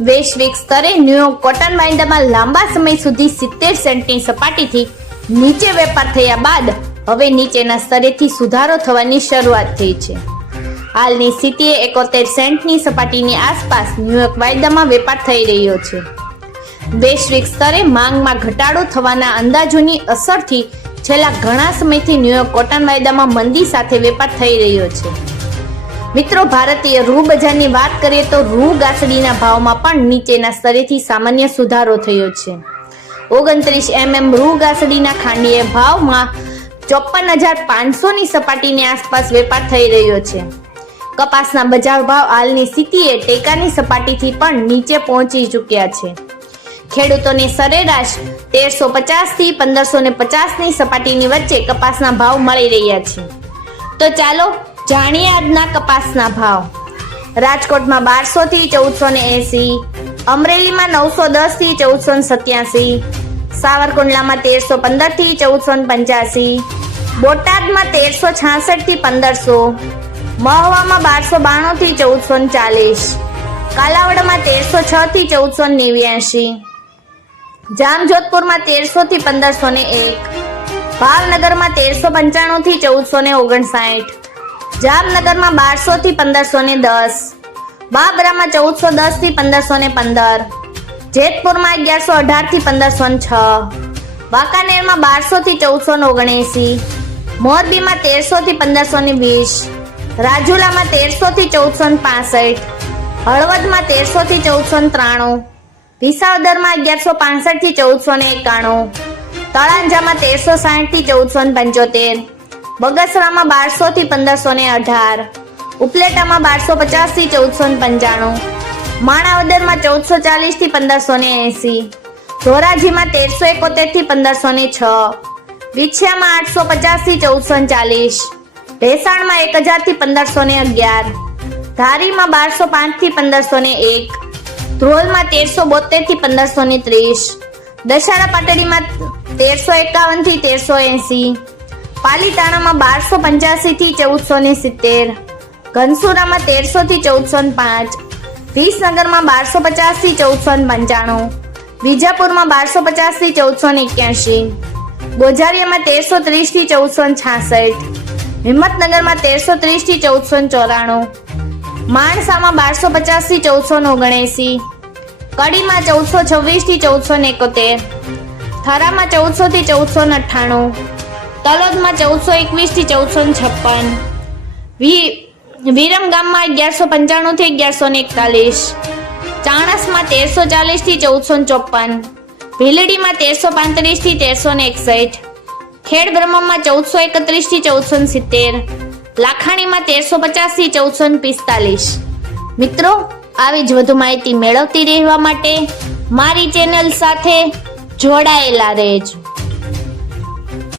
વૈશ્વિક સ્તરે New York cotton વાયદામાં લાંબા સમય સુધી સિત્તેર સેન્ટની સપાટીથી નીચે વેપાર થયા બાદ હવે નીચેના સ્તરેથી સુધારો થવાની શરૂઆત થઈ છે. હાલની સ્થિતિએ એકોતેર સેન્ટની સપાટીની આસપાસ ન્યુયોર્ક વાયદામાં વેપાર થઈ રહ્યો છે. વૈશ્વિક સ્તરે માંગમાં ઘટાડો થવાના અંદાજોની અસરથી છેલ્લા ઘણા સમયથી ન્યુયોર્ક કોટન વાયદામાં મંદી સાથે વેપાર થઈ રહ્યો છે. મિત્રો, ભારતીય રૂ બજારની વાત કરીએ તો રૂ ગાસડીના ભાવમાં પણ નીચેના સ્તરેથી સામાન્ય સુધારો થયો છે. ઓગણત્રીસ એમએમ રૂ ગાસડીના ખાંડીએ ભાવમાં ચોપન હજાર પાંચસોની સપાટીની આસપાસ વેપાર થઈ રહ્યો છે. કપાસના બજાર ભાવ હાલની સ્થિતિએ ટેકાની સપાટીથી પણ નીચે પહોંચી ચૂક્યા છે. ખેડૂતોને સરેરાશ તેરસો પચાસથી પંદરસો ને પચાસની સપાટીની વચ્ચે કપાસના ભાવ મળી રહ્યા છે. તો ચાલો જાણીએ આજના કપાસના ભાવ. રાજકોટમાં બારસો થી ચૌદસો ને એસી, અમરેલીમાં નવસો દસથી ચૌદસો સત્યાસી, સાવરકુંડલામાં તેરસો પંદરથી ચૌદસો પંચ્યાસી, બોટાદમાં તેરસો છાસઠથી પંદરસો, મહવામાં બારસો બાણું થી ચૌદસો ચાલીસ, કાલાવડમાં તેરસો છ થી ચૌદસો નેવ્યાસી જામજોધપુરમાં તેરસો થી પંદરસો ને એક, ભાવનગરમાં તેરસો પંચાણું થી ચૌદસો ને ઓગણસાઠ જામનગરમાં બારસો થી પંદરસો ને દસ. બાબરામાં ચૌદસો દસથી પંદરસો ને પંદર. જેતપુરમાં અગિયારસો અઢારથી પંદરસો ને છ. વાંકાનેરમાં બારસો થી ચૌદસો ને ઓગણએંસી. મોરબીમાં તેરસો થી પંદરસો ને વીસ. રાજુલામાં તેરસો થી ચૌદસો ને પાસઠ. હળવદમાં તેરસો થી ચૌદસો ને ત્રાણું. વિસાવદરમાં અગિયારસો પાસઠથી ચૌદસો ને એકાણું. તળાંજામાં તેરસો સાઠથી ચૌદસો ને પંચોતેર. બગસરામાં બારસો થી પંદરસો ને અઢાર. ઉપલેટામાં બારસો પચાસથી ચૌદસો ને પંચાણું. માણાવદરમાં ચૌદસો ચાલીસથી પંદરસો ને એસી. ધોરાજીમાં તેરસો એકોતેરથી પંદરસો ને છ. વિછિયામાં આઠસો પચાસથી ચૌદસો ને ચાલીસ. ભેસાણમાં એક હજારથી પંદરસો ને અગિયાર. ધારીમાં બારસો પાંચથી પંદરસો ને એક. ધ્રોલમાં તેરસો બોતેરથી પંદરસો ને ત્રીસ. દશાળા પાટડીમાં તેરસો એકાવનથી તેરસો એસી. પાલીતાણામાં બારસો પંચ્યાસી થી ચૌદસો ને સિત્તેર, ઘનસુરામાં તેરસો થી ચૌદસો ને પાંચ, વિસનગરમાં બારસો પચાસથી ચૌદસો ને પંચાણું, વિજાપુરમાં બારસો પચાસથી ચૌદસો ને એક્યાસી ગોઝારિયામાં તેરસો ત્રીસથી ચૌદસો ને છાસઠ, હિંમતનગરમાં તેરસો ત્રીસથી ચૌદસો ને ચોરાણું, માણસામાં બારસો પચાસથી ચૌદસો ને ઓગણએંસી, કડીમાં ચૌદસો છવ્વીસથી ચૌદસો ને એકોતેર, થરામાં ચૌદસો થી ચૌદસો ને અઠ્ઠાણું તલોદમાં ચૌદસો એકવીસથી ચૌદસો છપ્પન. વિરમ ગામમાં અગિયારસો પંચાણું થી અગિયારસો ને એકતાલીસ. ચાણસમાં તેરસો ચાલીસથી ચૌદસો ચોપન ભીલડીમાં તેરસો પાંત્રીસથી તેરસો ને એકસઠ. ખેડ બ્રહ્મમાં ચૌદસો એકત્રીસથી ચૌદસો સિત્તેર. લાખાણીમાં તેરસો પચાસથી ચૌદસો પિસ્તાલીસ. મિત્રો, આવી જ વધુ માહિતી મેળવતી રહેવા માટે મારી ચેનલ સાથે જોડાયેલા રહેજો.